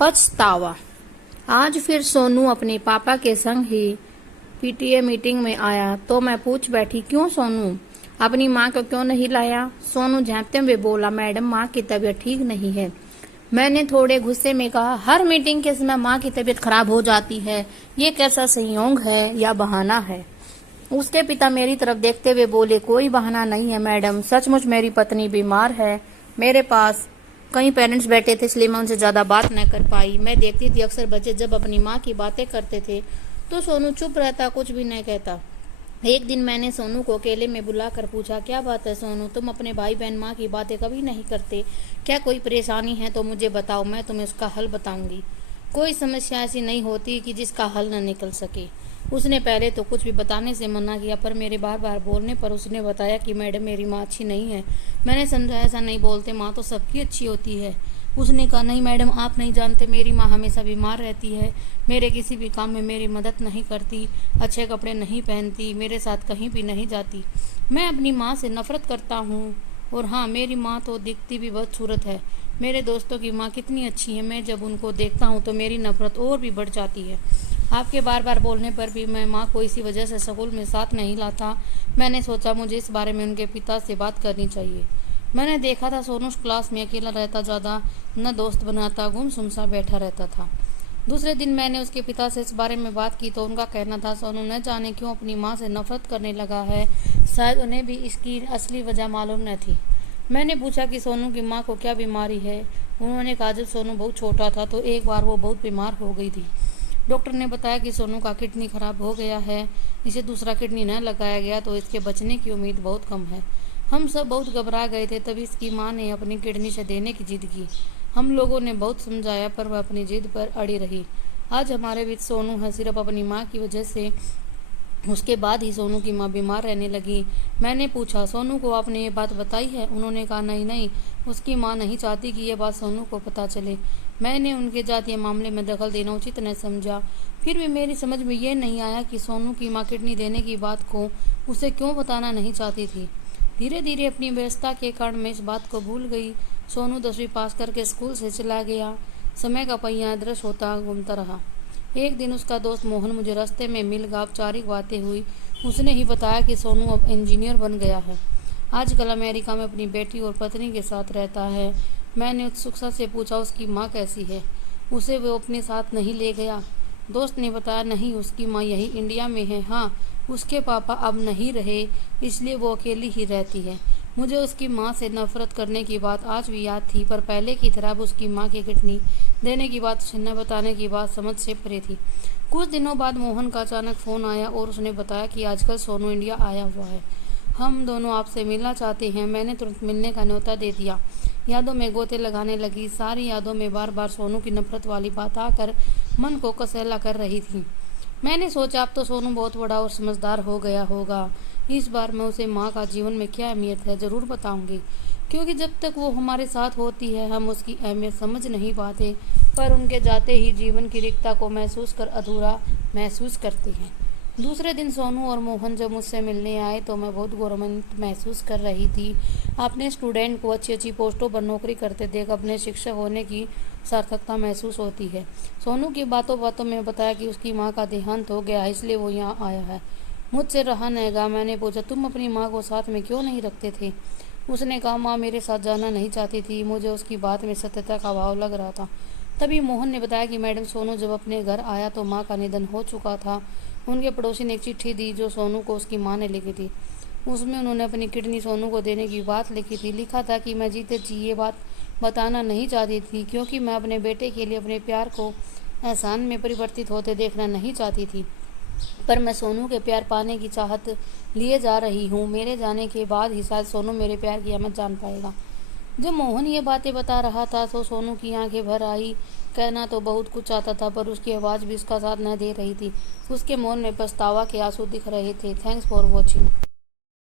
पछतावा। आज फिर सोनू अपने पापा के संग ही पीटीए मीटिंग में आया तो मैं पूछ बैठी, क्यों सोनू, अपनी माँ को क्यों नहीं लाया? सोनू झांपते हुए बोला, मैडम माँ की तबीयत ठीक नहीं है। मैंने थोड़े गुस्से में कहा, हर मीटिंग के समय माँ की तबीयत खराब हो जाती है, ये कैसा संयोग है या बहाना है? उसके पिता मेरी तरफ देखते हुए बोले, कोई बहाना नहीं है मैडम, सचमुच मेरी पत्नी बीमार है। मेरे पास कई पेरेंट्स बैठे थे इसलिए मैं उनसे ज्यादा बात न कर पाई। मैं देखती थी अक्सर बच्चे जब अपनी माँ की बातें करते थे तो सोनू चुप रहता, कुछ भी न कहता। एक दिन मैंने सोनू को अकेले में बुलाकर पूछा, क्या बात है सोनू, तुम अपने भाई बहन माँ की बातें कभी नहीं करते? क्या कोई परेशानी है तो मुझे बताओ, मैं तुम्हें उसका हल बताऊंगी। कोई समस्या ऐसी नहीं होती कि जिसका हल न निकल सके। उसने पहले तो कुछ भी बताने से मना किया, पर मेरे बार बार बोलने पर उसने बताया कि मैडम मेरी माँ अच्छी नहीं है। मैंने समझाया, ऐसा नहीं बोलते, माँ तो सबकी अच्छी होती है। उसने कहा, नहीं मैडम, आप नहीं जानते, मेरी माँ हमेशा बीमार रहती है, मेरे किसी भी काम में मेरी मदद नहीं करती, अच्छे कपड़े नहीं पहनती, मेरे साथ कहीं भी नहीं जाती। मैं अपनी माँ से नफरत करता हूँ। और हाँ, मेरी माँ तो दिखती भी बहुत खूबसूरत है। मेरे दोस्तों की माँ कितनी अच्छी है, मैं जब उनको देखता हूँ तो मेरी नफरत और भी बढ़ जाती है। आपके बार बार बोलने पर भी मैं माँ को इसी वजह से स्कूल में साथ नहीं लाता। मैंने सोचा मुझे इस बारे में उनके पिता से बात करनी चाहिए। मैंने देखा था सोनू क्लास में अकेला रहता, ज़्यादा न दोस्त बनाता, गुमसुम सा बैठा रहता था। दूसरे दिन मैंने उसके पिता से इस बारे में बात की तो उनका कहना था, सोनू न जाने क्यों अपनी माँ से नफरत करने लगा है, शायद उन्हें भी इसकी असली वजह मालूम न थी। मैंने पूछा कि सोनू की माँ को क्या बीमारी है। उन्होंने कहा, जब सोनू बहुत छोटा था तो एक बार वो बहुत बीमार हो गई थी। डॉक्टर ने बताया कि सोनू का किडनी खराब हो गया है, इसे दूसरा किडनी न लगाया गया तो इसके बचने की उम्मीद बहुत कम है। हम सब बहुत घबरा गए थे, तभी इसकी माँ ने अपनी किडनी से देने की जिद की। हम लोगों ने बहुत समझाया पर वह अपनी जिद पर अड़ी रही। आज हमारे बीच सोनू है सिर्फ अपनी माँ की वजह से। उसके बाद ही सोनू की माँ बीमार रहने लगी। मैंने पूछा, सोनू को आपने ये बात बताई है? उन्होंने कहा, नहीं नहीं, उसकी माँ नहीं चाहती कि ये बात सोनू को पता चले। मैंने उनके जातीय मामले में दखल देना उचित न समझा। फिर भी मेरी समझ में ये नहीं आया कि सोनू की माँ किडनी देने की बात को उसे क्यों बताना नहीं चाहती थी। धीरे धीरे अपनी व्यस्तता के कारण मैं इस बात को भूल गई। सोनू 10वीं पास करके स्कूल से चला गया। समय का पहिया अदृश्य होता घूमता रहा। एक दिन उसका दोस्त मोहन मुझे रास्ते में मिल गया। औपचारिक बातें हुई। उसने ही बताया कि सोनू अब इंजीनियर बन गया है, आजकल अमेरिका में अपनी बेटी और पत्नी के साथ रहता है। मैंने उत्सुकता से पूछा, उसकी माँ कैसी है? उसे वो अपने साथ नहीं ले गया? दोस्त ने बताया, नहीं, उसकी माँ यही इंडिया में है। हाँ, उसके पापा अब नहीं रहे, इसलिए वो अकेली ही रहती है। मुझे उसकी माँ से नफरत करने की बात आज भी याद थी, पर पहले की तरह अब उसकी माँ की किडनी देने की बात उसे न बताने की बात समझ से परे थी। कुछ दिनों बाद मोहन का अचानक फ़ोन आया और उसने बताया कि आजकल सोनू इंडिया आया हुआ है, हम दोनों आपसे मिलना चाहते हैं। मैंने तुरंत मिलने का न्योता दे दिया। यादों में गोते लगाने लगी। सारी यादों में बार बार सोनू की नफरत वाली बात आकर मन को कसैला कर रही थी। मैंने सोचा, अब तो सोनू बहुत बड़ा और समझदार हो गया होगा, इस बार मैं उसे माँ का जीवन में क्या अहमियत है ज़रूर बताऊंगी, क्योंकि जब तक वो हमारे साथ होती है हम उसकी अहमियत समझ नहीं पाते, पर उनके जाते ही जीवन की रिक्तता को महसूस कर अधूरा महसूस करते हैं। दूसरे दिन सोनू और मोहन जब मुझसे मिलने आए तो मैं बहुत गौरवान्वित महसूस कर रही थी। अपने स्टूडेंट को अच्छी अच्छी पोस्टों पर नौकरी करते देख अपने शिक्षक होने की सार्थकता महसूस होती है। सोनू की बातों बातों में बताया कि उसकी माँ का देहांत हो गया है, इसलिए वो यहाँ आया है। मुझसे रहा नहीं गया। मैंने पूछा, तुम अपनी माँ को साथ में क्यों नहीं रखते थे? उसने कहा, माँ मेरे साथ जाना नहीं चाहती थी। मुझे उसकी बात में सत्यता का भाव लग रहा था। तभी मोहन ने बताया कि मैडम, सोनू जब अपने घर आया तो माँ का निधन हो चुका था। उनके पड़ोसी ने एक चिट्ठी दी जो सोनू को उसकी माँ ने लिखी थी। उसमें उन्होंने अपनी किडनी सोनू को देने की बात लिखी थी। लिखा था कि मैं जीते जी ये बात बताना नहीं चाहती थी, क्योंकि मैं अपने बेटे के लिए अपने प्यार को एहसान में परिवर्तित होते देखना नहीं चाहती थी, पर मैं सोनू के प्यार पाने की चाहत लिए जा रही हूँ। मेरे जाने के बाद ही शायद सोनू मेरे प्यार की अहमियत जान पाएगा। जब मोहन ये बातें बता रहा था तो सोनू की आंखें भर आई। कहना तो बहुत कुछ चाहता था, पर उसकी आवाज़ भी उसका साथ न दे रही थी। उसके मौन में पछतावा के आंसू दिख रहे थे। Thanks for watching.